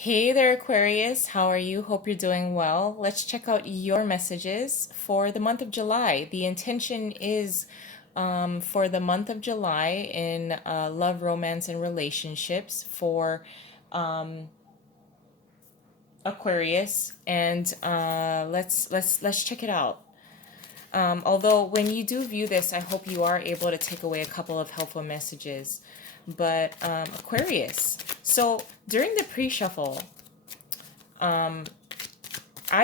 Hey there, Aquarius. How are you? Hope you're doing well. Let's check out your messages for the month of July. The intention is for the month of July in love, romance, and relationships for Aquarius, and let's check it out. Although when you do view this, I hope you are able to take away a couple of helpful messages. But Aquarius, so during the pre-shuffle, I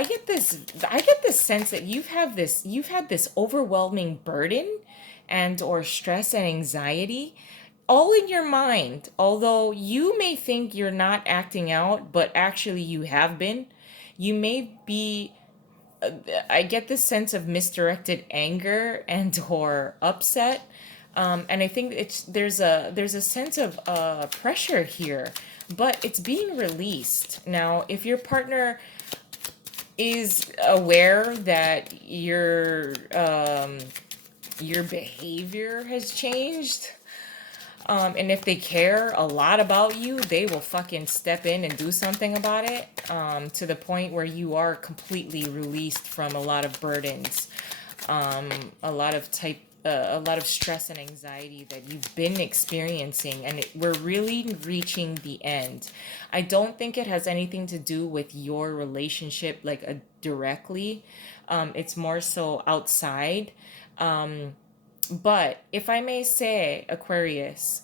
get this sense that you've had this overwhelming burden and or stress and anxiety all in your mind. Although you may think you're not acting out, but actually you have been. You may be I get this sense of misdirected anger and or upset. And I think there's a sense of pressure here, but it's being released. Now, if your partner is aware that your behavior has changed, and if they care a lot about you, they will fucking step in and do something about it, to the point where you are completely released from a lot of burdens, um, a lot of stress and anxiety that you've been experiencing, and we're really reaching the end. I don't think it has anything to do with your relationship, like directly. It's more so outside. But if I may say, Aquarius,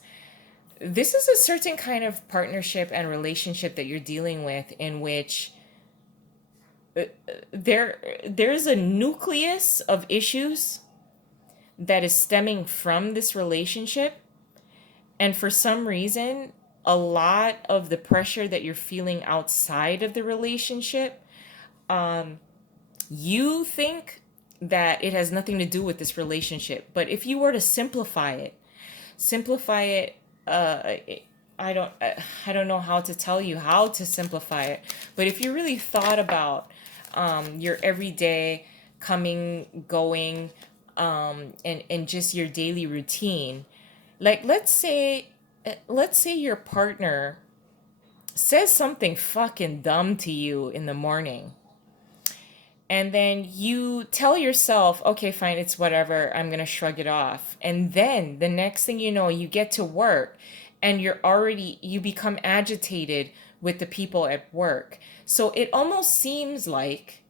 this is a certain kind of partnership and relationship that you're dealing with in which there's a nucleus of issues that is stemming from this relationship, and for some reason a lot of the pressure that you're feeling outside of the relationship, you think that it has nothing to do with this relationship. But if you were to simplify it, uh I don't I don't know how to tell you how to simplify it, but if you really thought about your everyday coming, going, and just your daily routine, like let's say your partner says something fucking dumb to you in the morning, and then you tell yourself, okay, fine, it's whatever, I'm gonna shrug it off. And then the next thing you know, you get to work and you become agitated with the people at work. So it almost seems like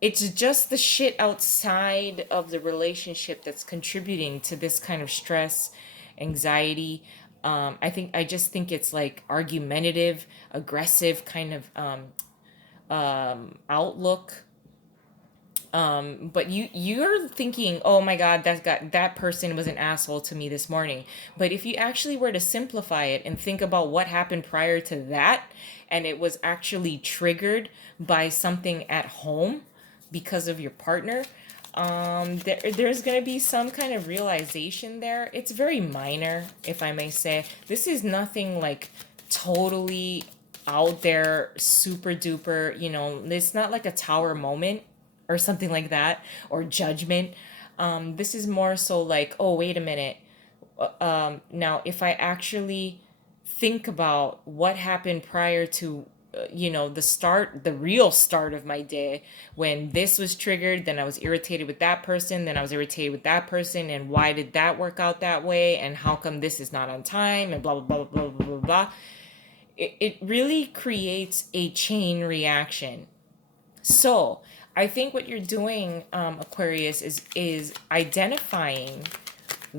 it's just the shit outside of the relationship that's contributing to this kind of stress, anxiety. I just think it's like argumentative, aggressive kind of outlook. But you're thinking, oh my God, that person was an asshole to me this morning. But if you actually were to simplify it and think about what happened prior to that, and it was actually triggered by something at home because of your partner, there's going to be some kind of realization there. It's very minor, if I may say. This is nothing like totally out there, super duper, it's not like a tower moment or something like that, or judgment. This is more so like, oh, wait a minute. Now, if I actually think about what happened prior to, the real start of my day, when this was triggered, then I was irritated with that person, then I was irritated with that person, and why did that work out that way, and how come this is not on time, and blah, blah, blah, blah, blah, blah, blah. It really creates a chain reaction. So I think what you're doing, Aquarius, is identifying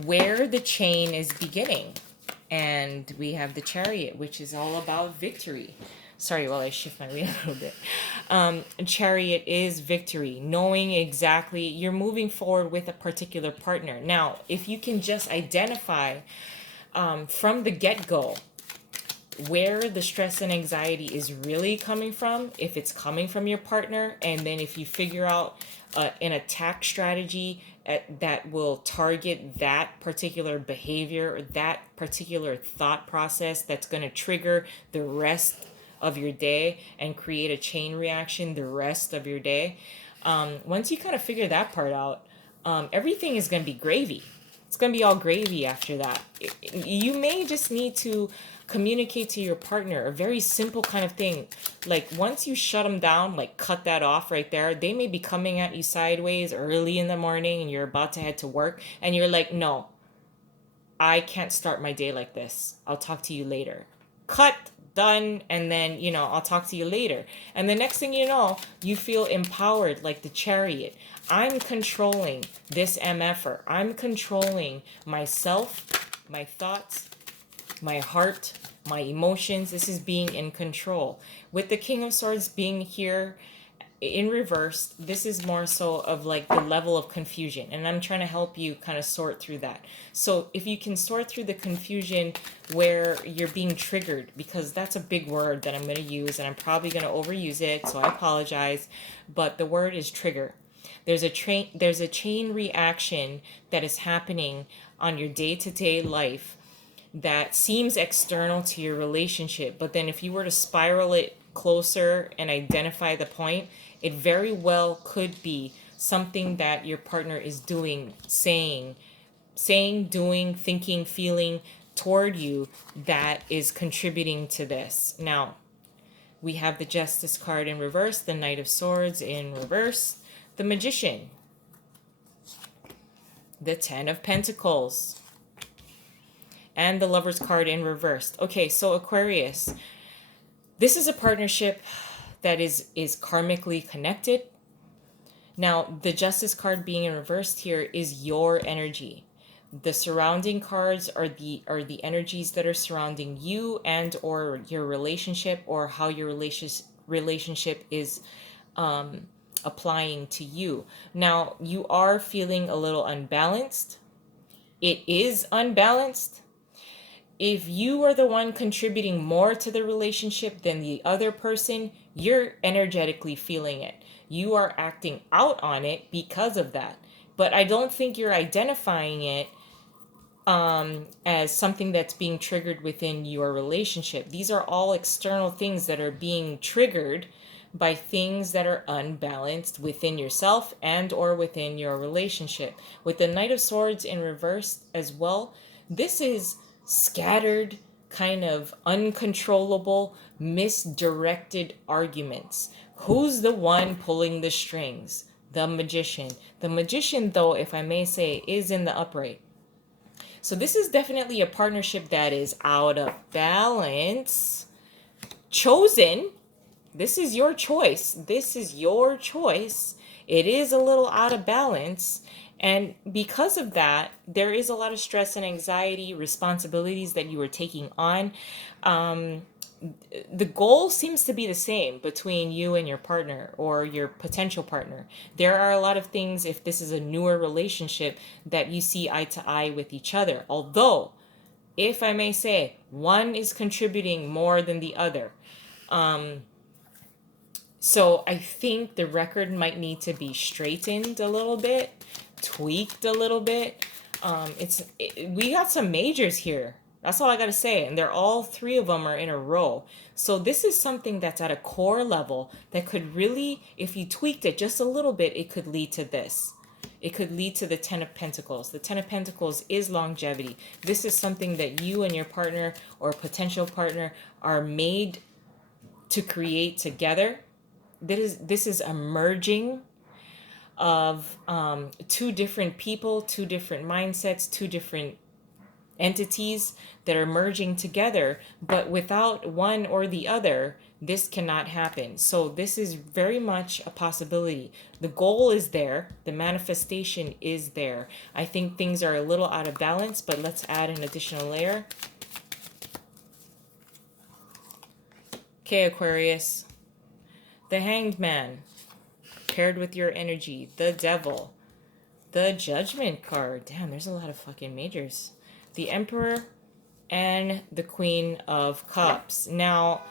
where the chain is beginning. And we have the Chariot, which is all about victory. Sorry, while I shift my wheel a little bit. Chariot is victory, knowing exactly you're moving forward with a particular partner. Now, if you can just identify from the get-go where the stress and anxiety is really coming from, if it's coming from your partner, and then if you figure out an attack strategy that will target that particular behavior or that particular thought process that's going to trigger the rest of your day and create a chain reaction the rest of your day. Once you kind of figure that part out, everything is going to be gravy. It's going to be all gravy after that. You may just need to Communicate to your partner, a very simple kind of thing. Like once you shut them down, like cut that off right there, they may be coming at you sideways early in the morning and you're about to head to work and you're like, no, I can't start my day like this. I'll talk to you later. Cut, done, and then, I'll talk to you later. And the next thing you know, you feel empowered like the chariot. I'm controlling this MFer. I'm controlling myself, my thoughts, my heart, my emotions. This is being in control. With the King of Swords being here in reverse, this is more so of like the level of confusion, and I'm trying to help you kind of sort through that. So if you can sort through the confusion where you're being triggered, because that's a big word that I'm going to use and I'm probably going to overuse it, so I apologize, but the word is trigger. There's a chain reaction that is happening on your day-to-day life that seems external to your relationship, but then if you were to spiral it closer and identify the point, it very well could be something that your partner is doing, saying, doing, thinking, feeling toward you that is contributing to this. Now, we have the Justice card in reverse, the Knight of Swords in reverse, the Magician, the Ten of Pentacles, and the Lover's card in reverse. Okay, so Aquarius, this is a partnership that is karmically connected. Now, the Justice card being in reversed here is your energy. The surrounding cards are the energies that are surrounding you and or your relationship, or how your relationship is applying to you. Now, you are feeling a little unbalanced. It is unbalanced. If you are the one contributing more to the relationship than the other person, you're energetically feeling it. You are acting out on it because of that. But I don't think you're identifying it as something that's being triggered within your relationship. These are all external things that are being triggered by things that are unbalanced within yourself and or within your relationship. With the Knight of Swords in reverse as well, this is scattered, kind of uncontrollable, misdirected arguments. Who's the one pulling the strings? The Magician. The Magician, though, if I may say, is in the upright. So this is definitely a partnership that is out of balance. Chosen. This is your choice. This is your choice. It is a little out of balance. And because of that, there is a lot of stress and anxiety, responsibilities that you are taking on. The goal seems to be the same between you and your partner or your potential partner. There are a lot of things, if this is a newer relationship, that you see eye to eye with each other. Although, if I may say, one is contributing more than the other. So I think the record might need to be straightened a little bit, tweaked a little bit. We got some majors here. That's all I got to say. And they're all three of them are in a row. So this is something that's at a core level that could really, if you tweaked it just a little bit, it could lead to this. It could lead to the Ten of Pentacles. The Ten of Pentacles is longevity. This is something that you and your partner or potential partner are made to create together. This is a merging of two different people, two different mindsets, two different entities that are merging together. But without one or the other, this cannot happen. So this is very much a possibility. The goal is there. The manifestation is there. I think things are a little out of balance, but let's add an additional layer. Okay, Aquarius. The Hanged Man, paired with your energy. The Devil. The Judgment card. Damn, there's a lot of fucking majors. The Emperor and the Queen of Cups. Now,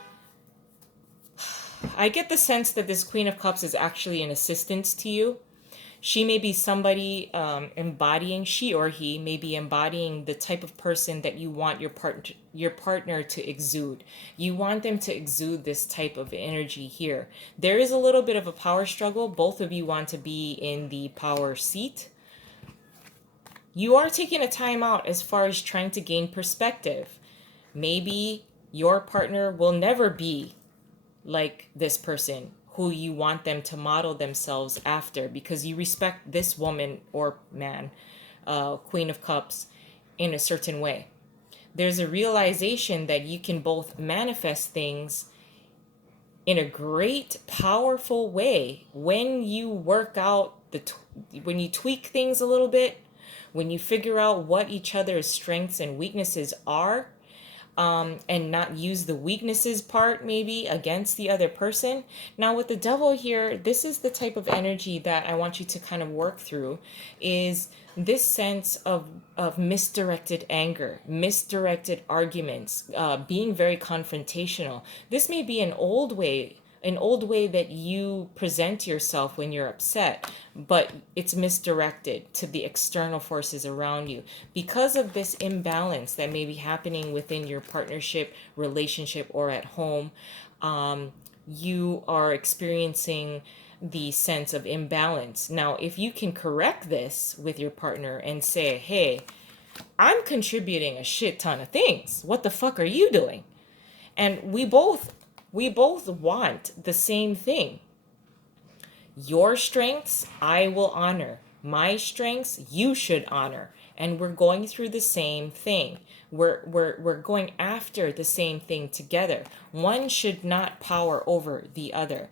I get the sense that this Queen of Cups is actually an assistance to you. She may be somebody she or he may be embodying the type of person that you want your partner to exude. You want them to exude this type of energy here. There is a little bit of a power struggle. Both of you want to be in the power seat. You are taking a time out as far as trying to gain perspective. Maybe your partner will never be like this person who you want them to model themselves after, because you respect this woman or man, Queen of Cups, in a certain way. There's a realization that you can both manifest things in a great, powerful way when you work out when you tweak things a little bit, when you figure out what each other's strengths and weaknesses are, and not use the weaknesses part maybe against the other person. Now with the devil here, this is the type of energy that I want you to kind of work through, is this sense of misdirected anger, misdirected arguments, being very confrontational. This may be an old way that you present yourself when you're upset, but it's misdirected to the external forces around you because of this imbalance that may be happening within your partnership, relationship, or at home. You are experiencing the sense of imbalance. Now, if you can correct this with your partner and say, hey, I'm contributing a shit ton of things. What the fuck are you doing? And we both want the same thing. Your strengths I will honor. My strengths you should honor. And we're going through the same thing. We're going after the same thing together. One should not power over the other.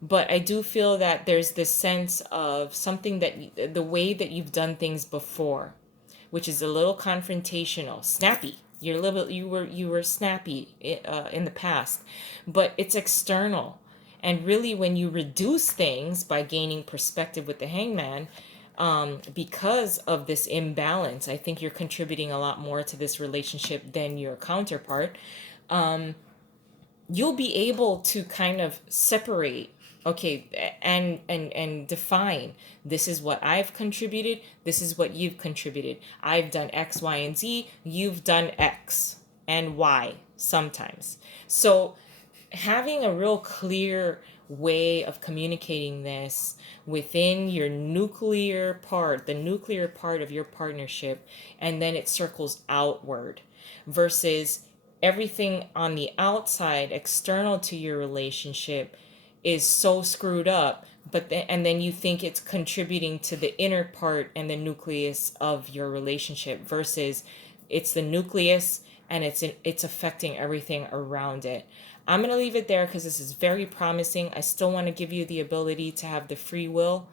But I do feel that there's this sense of something that the way that you've done things before, which is a little confrontational, snappy. You're a little bit, you were snappy in the past, but it's external. And really, when you reduce things by gaining perspective with the hangman, because of this imbalance, I think you're contributing a lot more to this relationship than your counterpart. You'll be able to kind of separate, okay, and define, this is what I've contributed, this is what you've contributed. I've done X, Y, and Z, you've done X and Y sometimes. So having a real clear way of communicating this within your nuclear part, the nuclear part of your partnership, and then it circles outward versus everything on the outside, external to your relationship, is so screwed up, and then you think it's contributing to the inner part and the nucleus of your relationship, versus it's the nucleus and it's affecting everything around it. I'm going to leave it there because this is very promising. I still want to give you the ability to have the free will,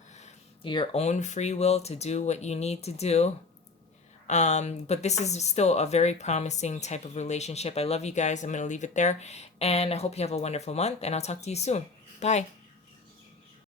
your own free will to do what you need to do. But this is still a very promising type of relationship. I love you guys. I'm going to leave it there. And I hope you have a wonderful month. And I'll talk to you soon. Bye.